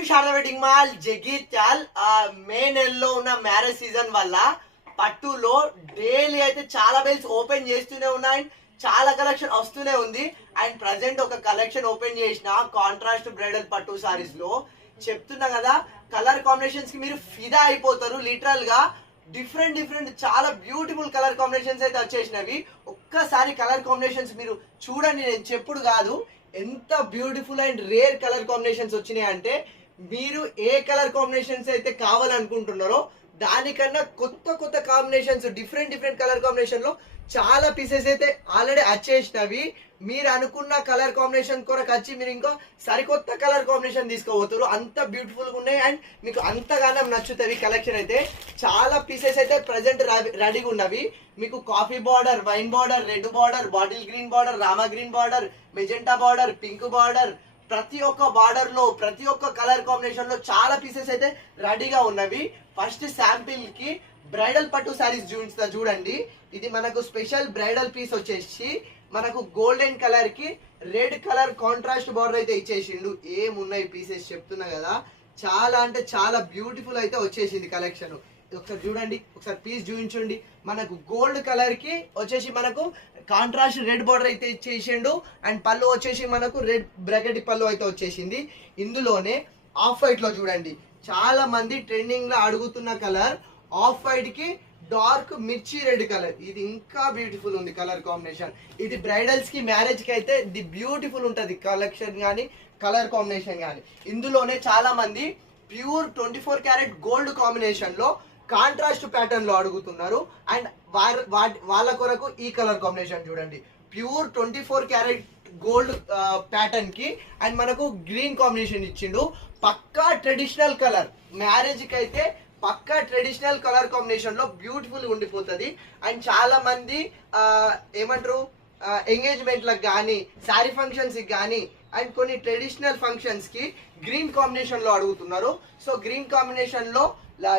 To Sharada wedding mall Jagtial. May నెలలో ఉన్న marriage season వల్ల పట్టులో డైలీ అయితే చాలా బెల్స్ ఓపెన్ చేస్తూనే ఉన్నాయి. చాలా కలెక్షన్ వస్తూనే ఉంది. అండ్ ప్రజెంట్ ఒక కలెక్షన్ ఓపెన్ చేసిన కాంట్రాస్ట్ బ్రైడల్ పట్టు సారీస్ లో చెప్తున్నా కదా, కలర్ కాంబినేషన్స్ కి మీరు ఫిదా అయిపోతారు. లిటరల్ గా డిఫరెంట్ డిఫరెంట్ చాలా బ్యూటిఫుల్ కలర్ కాంబినేషన్స్ అయితే వచ్చేసినవి. ఒక్కసారి కలర్ కాంబినేషన్స్ మీరు చూడండి, నేను చెప్పుడు కాదు, ఎంత beautiful and rare colour combinations వచ్చినాయి అంటే మీరు ఏ కలర్ కాంబినేషన్స్ అయితే కావాలనుకుంటున్నారో దానికన్నా కొత్త కొత్త combinations, different different colour combination లో చాలా పీసెస్ అయితే ఆల్రెడీ వచ్చేసినవి. మీరు అనుకున్న కలర్ కాంబినేషన్ కొరకు వచ్చి మీరు ఇంకో సరికొత్త కలర్ కాంబినేషన్ తీసుకోబోతారు. అంత బ్యూటిఫుల్ గా ఉన్నాయి అండ్ మీకు అంతగానో నచ్చుతుంది. కలెక్షన్ అయితే చాలా పీసెస్ అయితే ప్రజెంట్ రెడీగా ఉన్నవి. మీకు coffee border, wine border, red border, bottle green border, Rama green border, magenta border, pink border, ప్రతి ఒక్క బార్డర్ లో ప్రతి ఒక్క కలర్ కాంబినేషన్ లో చాలా పీసెస్ అయితే రెడీగా ఉన్నవి. ఫస్ట్ శాంపిల్ కి బ్రైడల్ పట్టు శారీస్ చూపిస్తా చూడండి. ఇది మనకు స్పెషల్ బ్రైడల్ పీస్ వచ్చేసి మనకు గోల్డెన్ కలర్ కి రెడ్ కలర్ కాంట్రాస్ట్ బార్డర్ అయితే ఇచ్చేసిండు. ఏమున్నాయి పీసెస్ చెప్తున్నా కదా, చాలా అంటే చాలా బ్యూటిఫుల్ అయితే వచ్చేసింది కలెక్షన్. ఒకసారి చూడండి, ఒకసారి పీస్ చూపించండి. మనకు గోల్డ్ కలర్ కి వచ్చేసి మనకు కాంట్రాస్ట్ రెడ్ బార్డర్ అయితే ఇచ్చేసిండు. అండ్ పళ్ళు వచ్చేసి మనకు రెడ్ బ్రాకెట్ పళ్ళు అయితే వచ్చేసింది. ఇందులోనే ఆఫ్ వైట్ లో చూడండి, చాలా మంది ట్రెండింగ్ లో అడుగుతున్న కలర్ ఆఫ్ వైట్ కి డార్క్ మిర్చి రెడ్ కలర్. ఇది ఇంకా బ్యూటిఫుల్ ఉంది కలర్ కాంబినేషన్. ఇది బ్రైడల్స్ కి, మ్యారేజ్ కి అయితే ఇది బ్యూటిఫుల్ ఉంటది కలెక్షన్ గానీ కలర్ కాంబినేషన్ గానీ. ఇందులోనే చాలా మంది ప్యూర్ 24 క్యారెట్ గోల్డ్ కాంబినేషన్ లో కాంట్రాస్ట్ ప్యాటర్న్ లో అడుగుతున్నారు. అండ్ వాళ్ళ కొరకు ఈ కలర్ కాంబినేషన్ చూడండి, ప్యూర్ 24 క్యారెట్ గోల్డ్ ప్యాటర్న్ కి అండ్ మనకు గ్రీన్ కాంబినేషన్ ఇచ్చిండు. పక్కా ట్రెడిషనల్ కలర్, మ్యారేజ్ కి అయితే పక్కా ట్రెడిషనల్ కలర్ కాంబినేషన్ లో బ్యూటిఫుల్ ఉండిపోతుంది. అండ్ చాలా మంది ఏమంటారు ఎంగేజ్మెంట్ లకు కానీ, శారీ ఫంక్షన్స్ కి కానీ అండ్ కొన్ని ట్రెడిషనల్ ఫంక్షన్స్ కి గ్రీన్ కాంబినేషన్ లో అడుగుతున్నారు. సో గ్రీన్ కాంబినేషన్ లో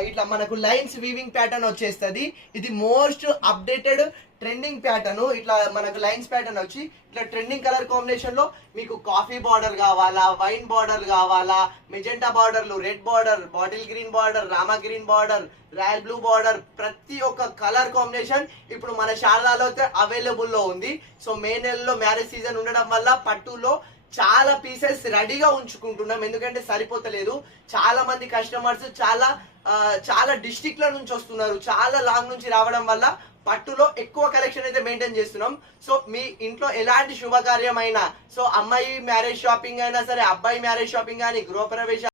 ఇట్లా మనకు లైన్స్ వీవింగ్ ప్యాటర్న్ వచ్చేస్తుంది. ఇది మోస్ట్ అప్డేటెడ్ ట్రెండింగ్ ప్యాటర్న్. ఇట్లా మనకు లైన్స్ ప్యాటర్న్ వచ్చి ఇట్లా ట్రెండింగ్ కలర్ కాంబినేషన్ లో మీకు కాఫీ బార్డర్ కావాలా, వైన్ బార్డర్ కావాలా, మెజెంటా బార్డర్లు, red border, bottle green border, Rama green border, royal blue border, ప్రతి ఒక్క కలర్ కాంబినేషన్ ఇప్పుడు మన శారదాలో అయితే అవైలబుల్ లో ఉంది. సో మే నెలలో మ్యారేజ్ సీజన్ ఉండడం వల్ల పట్టులో చాలా పీసెస్ రెడీగా ఉంచుకుంటున్నాం, ఎందుకంటే సరిపోతలేదు. చాలా మంది కస్టమర్స్ చాలా డిస్ట్రిక్ట్ల నుంచి వస్తున్నారు, చాలా లాంగ్ నుంచి రావడం వల్ల పట్టులో ఎక్కువ కలెక్షన్ అయితే మెయింటైన్ చేస్తున్నాం. సో మీ ఇంట్లో ఎలాంటి శుభకార్యం అయినా, సో అమ్మాయి మ్యారేజ్ షాపింగ్ అయినా సరే, అబ్బాయి మ్యారేజ్ షాపింగ్ కానీ, గృహప్రవేశ